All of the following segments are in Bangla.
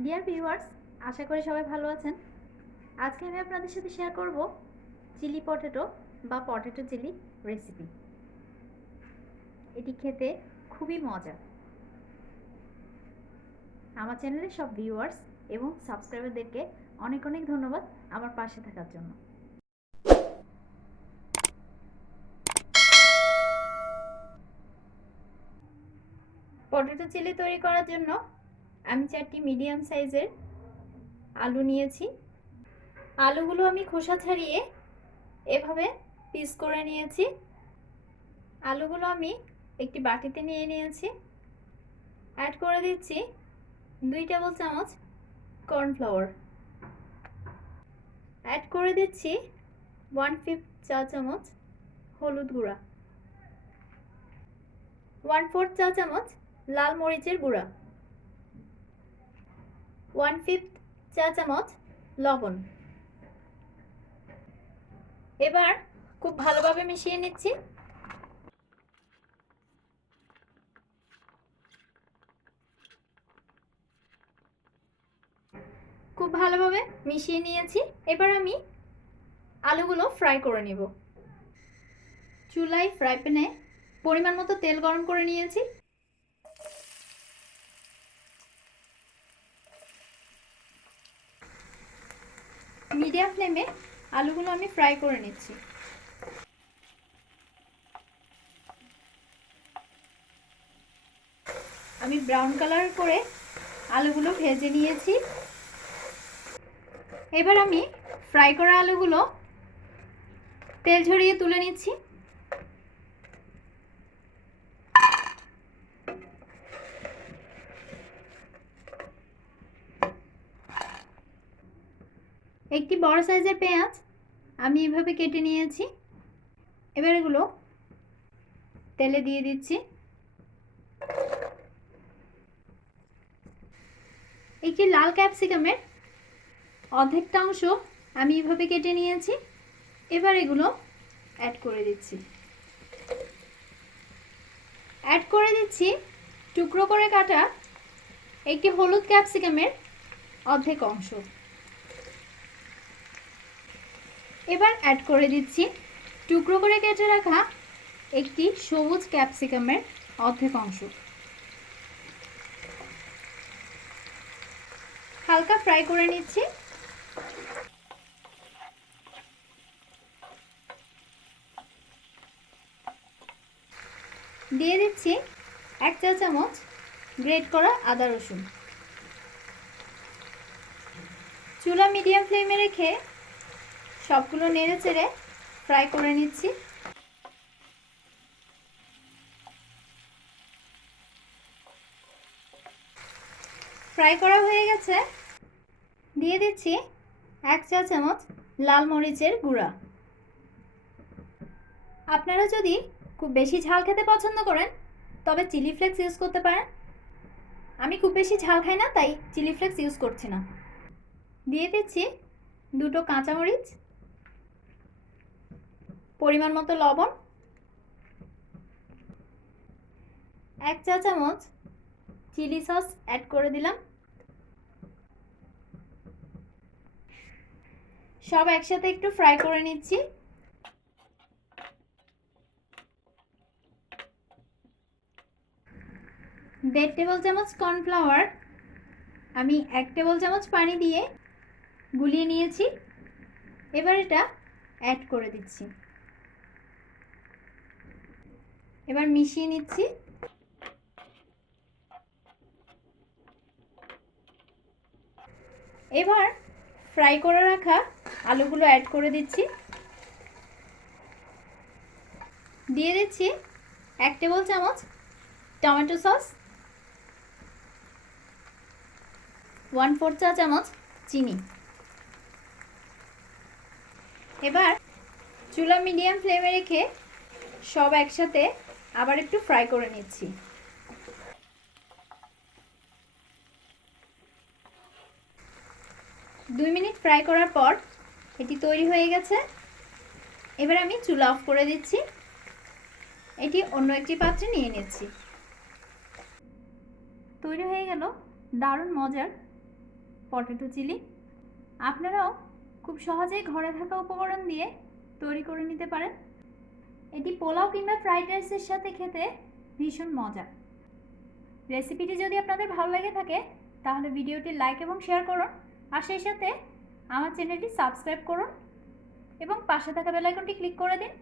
ডিয়ার ভিউয়ার্স, আশা করি সবাই ভালো আছেন। আজকে আমি আপনাদের সাথে শেয়ার করব চিলি পটেটো বা পটেটো চিলি রেসিপি। এটি খেতে খুবই মজা। আমার চ্যানেলের সব ভিউয়ার্স এবং সাবস্ক্রাইবারদেরকে অনেক অনেক ধন্যবাদ আমার পাশে থাকার জন্য। পটেটো চিলি তৈরি করার জন্য আমি 4টি মিডিয়াম সাইজের আলু নিয়েছি। আলুগুলো আমি খোসা ছাড়িয়ে এভাবে পিস করে নিয়েছি। আলুগুলো আমি একটি বাটিতে নিয়ে নিয়েছি। অ্যাড করে দিচ্ছি 2 টেবিল চামচ কর্নফ্লাওয়ার। অ্যাড করে দিচ্ছি 1/5 চা চামচ হলুদ গুঁড়া, 1/4 চা চামচ লাল মরিচের গুঁড়া, 1/5 চা চামচ লবণ। এবার খুব ভালোভাবে মিশিয়ে নিচ্ছি। খুব ভালোভাবে মিশিয়ে নিয়েছি। এবার আমি আলুগুলো ফ্রাই করে নেব। চুলায় ফ্রাই প্যানে পরিমাণ মতো তেল গরম করে নিয়েছি। মিডিয়াম ফ্লেমে আলুগুলো আমি ফ্রাই করে নিচ্ছি। আমি ব্রাউন কালার করে আলুগুলো ভেজে নিয়েছি। এবার আমি ফ্রাই করা আলুগুলো তেল ঝরিয়ে তুলে নিচ্ছি। একটি বড় সাইজের পেঁয়াজ আমি এভাবে কেটে নিয়েছি। এবার এগুলো তেলে দিয়ে দিচ্ছি। একটি লাল ক্যাপসিকামের অর্ধেকটা অংশ আমি এভাবে কেটে নিয়েছি। এবার এগুলো অ্যাড করে দিচ্ছি। অ্যাড করে দিচ্ছি টুকরো করে কাটা একটি হলুদ ক্যাপসিকামের অর্ধেক অংশ। এবার অ্যাড করে দিচ্ছি টুকরো করে কেটে রাখা একটি সবুজ ক্যাপসিকামের অর্ধেক অংশ। হালকা ফ্রাই করে নিচ্ছি। দিয়ে দিচ্ছি 1 চা চামচ গ্রেট করা আদা রসুন। চুলা মিডিয়াম ফ্লেমে রেখে সবগুলো নেড়ে চেড়ে ফ্রাই করে নিচ্ছি। ফ্রাই করা হয়ে গেছে। দিয়ে দিচ্ছি 1 চা চামচ লাল মরিচের গুঁড়া। আপনারা যদি খুব বেশি ঝাল খেতে পছন্দ করেন তবে চিলি ফ্লেক্স ইউজ করতে পারেন। আমি খুব বেশি ঝাল খাই না, তাই চিলি ফ্লেক্স ইউজ করছি না। দিয়ে দিচ্ছি 2টো কাঁচামরিচ, পরিমাণ মতো লবণ, 1 চা চামচ চিলি সস অ্যাড করে দিলাম। সব একসাথে একটু ফ্রাই করে নিচ্ছি। দেড় টেবিল চামচ কর্নফ্লাওয়ার আমি 1 টেবিল চামচ পানি দিয়ে গুলিয়ে নিয়েছি। এবার এটা অ্যাড করে দিচ্ছি। এবার মিশিয়ে নিচ্ছি। এবার ফ্রাই করে রাখা আলুগুলো অ্যাড করে দিচ্ছি। দিয়ে দিচ্ছি 1 টেবিল চামচ টমেটো সস, 1/4 চা চামচ চিনি। এবার চুলা মিডিয়াম ফ্লেমে রেখে সব একসাথে আবার একটু ফ্রাই করে নিচ্ছি। দুই মিনিট ফ্রাই করার পর এটি তৈরি হয়ে গেছে। এবার আমি চুলা অফ করে দিচ্ছি। এটি অন্য একটি পাত্রে নিয়ে নিচ্ছি। তৈরি হয়ে গেল দারুণ মজার পটেটো চিলি। আপনারাও খুব সহজেই ঘরে থাকা উপকরণ দিয়ে তৈরি করে নিতে পারেন। এটি পোলাও কিংবা ফ্রাইড রাইসের সাথে খেতে ভীষণ মজা। রেসিপিটি যদি আপনাদের ভালো লেগে থাকে তাহলে ভিডিওটি লাইক এবং শেয়ার করুন, আর সেই সাথে আমার চ্যানেলটি সাবস্ক্রাইব করুন এবং পাশে থাকা বেল আইকনটি ক্লিক করে দিন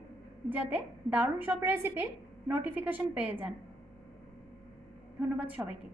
যাতে দারুণ সব রেসিপির নোটিফিকেশন পেয়ে যান। ধন্যবাদ সবাইকে।